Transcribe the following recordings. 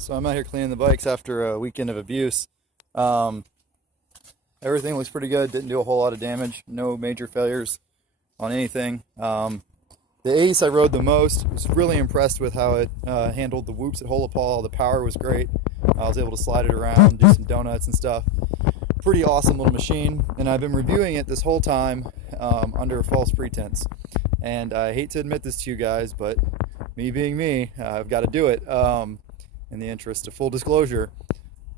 So I'm out here cleaning the bikes after a weekend of abuse. Um, Everything looks pretty good. Didn't do a whole lot of damage. No major failures on anything. The Ace I rode the most. Was really impressed with how it handled the whoops at Holopal. The power was great. I was able to slide it around, do some donuts and stuff. Pretty awesome little machine. And I've been reviewing it this whole time under false pretense. And I hate to admit this to you guys, but me being me, I've got to do it. In the interest of full disclosure,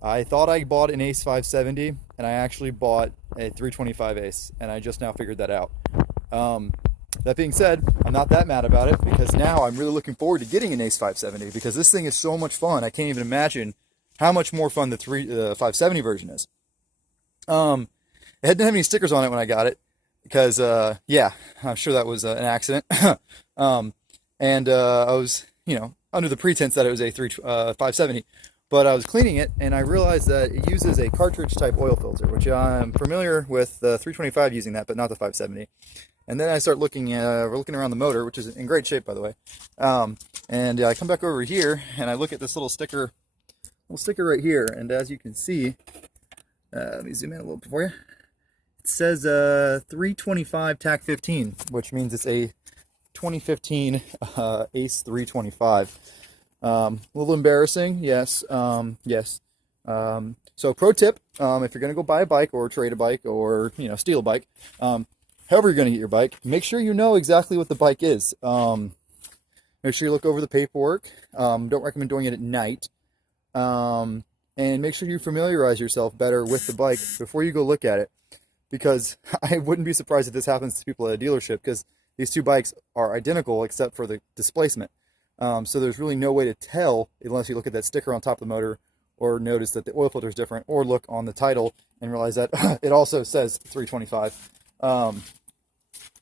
I thought I bought an Ace 570 and I actually bought a 325 Ace, and I just now figured that out. That being said, I'm not that mad about it because now I'm really looking forward to getting an Ace 570 because this thing is so much fun. I can't even imagine how much more fun the 570 version is. It didn't have any stickers on it when I got it because, yeah, I'm sure that was an accident. And I was, under the pretense that it was a 570, but I was cleaning it and I realized that it uses a cartridge type oil filter, which I'm familiar with the 325 using that, but not the 570. And then I start looking around the motor, which is in great shape, by the way. And I come back over here and I look at this little sticker right here. And as you can see, let me zoom in a little bit for you. It says 325 TAC 15, which means it's a 2015 Ace 325. A little embarrassing, yes. Yes. So pro tip, if you're going to go buy a bike or trade a bike or, steal a bike, however you're going to get your bike, make sure you know exactly what the bike is. Make sure you look over the paperwork. Don't recommend doing it at night. And make sure you familiarize yourself better with the bike before you go look at it. Because I wouldn't be surprised if this happens to people at a dealership, because these two bikes are identical except for the displacement. So there's really no way to tell unless you look at that sticker on top of the motor or notice that the oil filter is different, or look on the title and realize that it also says 325.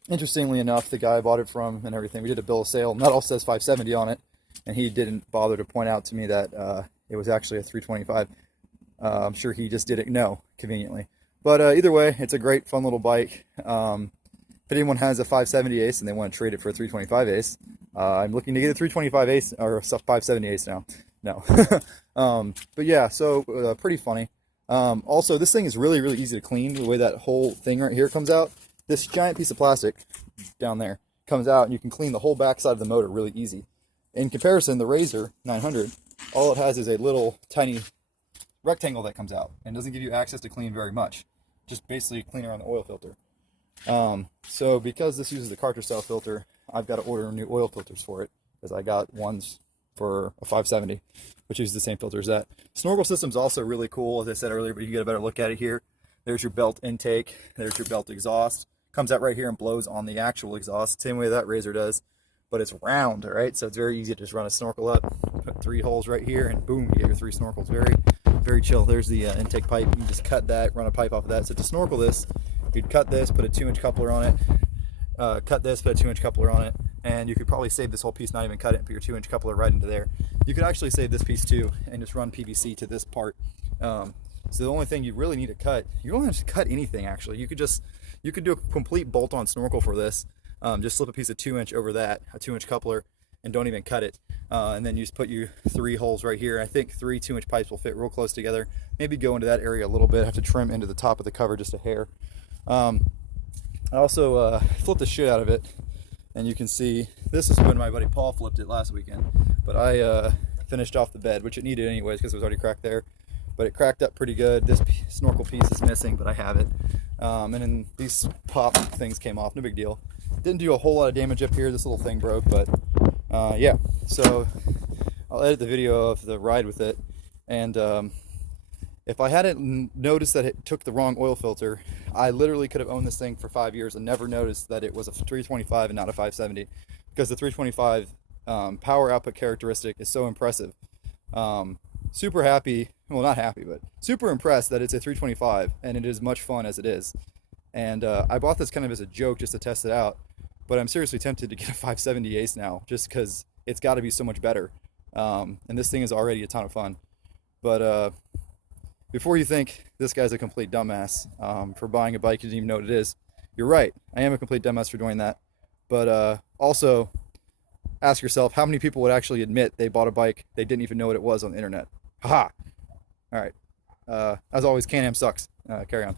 Interestingly enough, the guy I bought it from and everything, we did a bill of sale, and that all says 570 on it, and he didn't bother to point out to me that it was actually a 325. I'm sure he just didn't know, conveniently. But either way, it's a great, fun little bike. If anyone has a 570 Ace and they want to trade it for a 325 Ace, I'm looking to get a 325 Ace or a 570 Ace now. No. But yeah, so pretty funny. Also, this thing is really, really easy to clean. The way that whole thing right here comes out, this giant piece of plastic down there comes out, and you can clean the whole backside of the motor really easy. In comparison, the Razor 900, all it has is a little tiny rectangle that comes out and doesn't give you access to clean very much. Just basically clean around the oil filter. So because this uses the cartridge style filter, I've got to order new oil filters for it, because I got ones for a 570, which uses the same filter as that. Snorkel system's also really cool, as I said earlier, but you can get a better look at it here. There's your belt intake, there's your belt exhaust. Comes out right here and blows on the actual exhaust, same way that Razor does, but it's round, all right? So it's very easy to just run a snorkel up, put 3 holes right here, and boom, you get your 3 snorkels. Very, very chill. There's the intake pipe. You can just cut that, run a pipe off of that. So to snorkel this, you'd cut this, put a 2-inch coupler on it, cut this, put a 2-inch coupler on it, and you could probably save this whole piece, not even cut it, and put your 2-inch coupler right into there. You could actually save this piece too, and just run PVC to this part. So the only thing you really need to cut, you don't have to cut anything actually. You could do a complete bolt-on snorkel for this. Just slip a piece of 2-inch over that, a 2-inch coupler, and don't even cut it. And then you just put your 3 holes right here. I think 3 2-inch pipes will fit real close together. Maybe go into that area a little bit. I have to trim into the top of the cover just a hair. I also flipped the shit out of it, and you can see this is when my buddy Paul flipped it last weekend. But I finished off the bed, which it needed anyways because it was already cracked there. But it cracked up pretty good. This snorkel piece is missing, but I have it. And then these pop things came off, no big deal. Didn't do a whole lot of damage up here. This little thing broke, but yeah. So I'll edit the video of the ride with it. And if I hadn't noticed that it took the wrong oil filter, I literally could have owned this thing for 5 years and never noticed that it was a 325 and not a 570, because the 325 power output characteristic is so impressive. Super happy, well, not happy, but super impressed that it's a 325 and it is much fun as it is. And I bought this kind of as a joke just to test it out, but I'm seriously tempted to get a 570 Ace now just because it's got to be so much better. And this thing is already a ton of fun. But before you think this guy's a complete dumbass for buying a bike you didn't even know what it is, you're right. I am a complete dumbass for doing that. But also, ask yourself how many people would actually admit they bought a bike they didn't even know what it was on the internet. Haha. All right. As always, Can-Am sucks. Carry on.